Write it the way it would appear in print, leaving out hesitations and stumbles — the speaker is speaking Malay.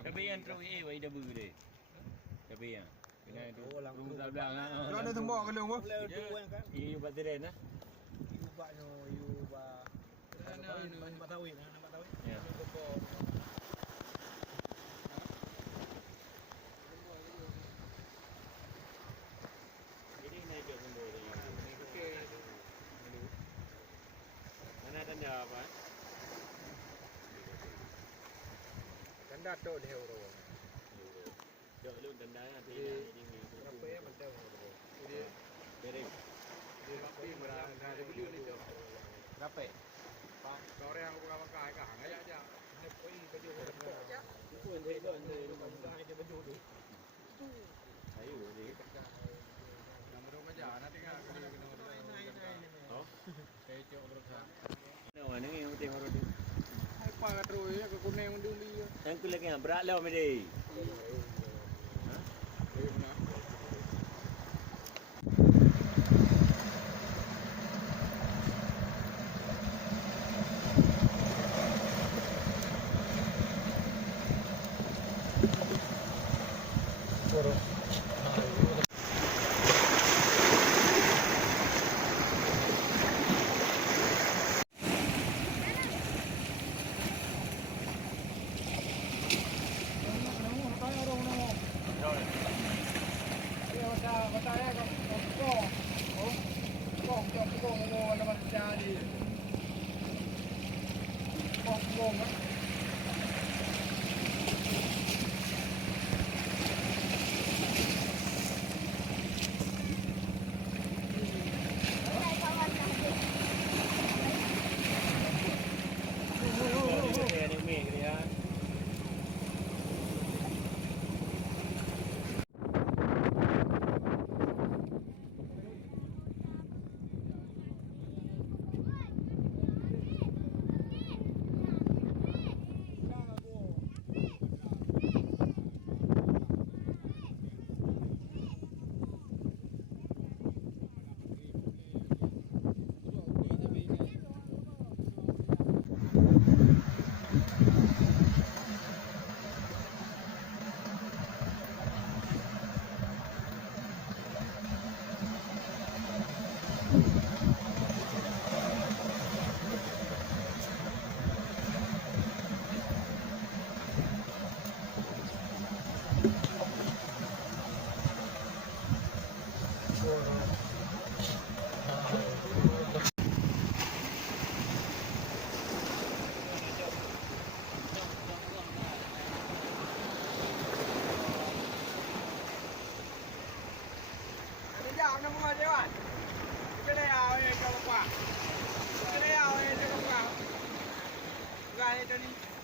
Tapi yang terus wai dah ber deh. Tapi yang kena tu. Rung belakang ah. Kau ada tembok ke lu? Iu buat teren ah. Iu bakno iu ba. Nampak tahu ni, nampak tahu. Ya. Jadi naik ke sumber dia. Okey. Mana tanda apa? Tanda tu dia euro. Jauh lu tanda nanti ini. Berapa ya betul? Jadi Beri. dia mesti merang ada beli ni tu. Berapa? Pak, sore aku buka pakai ke hang aja. Ni pun baju hot aja. Itu ande Bukan dia baju tu. Ayo ni. Nama aja nanti kan kena Oh. Saya cok berusaha. Mana ni yang tengok tu? Apa kat terus ya ke kuning dulu ya. Yang tu lagi berat lah mesti. Cái này ao này cho con vào. Gà này cho đi.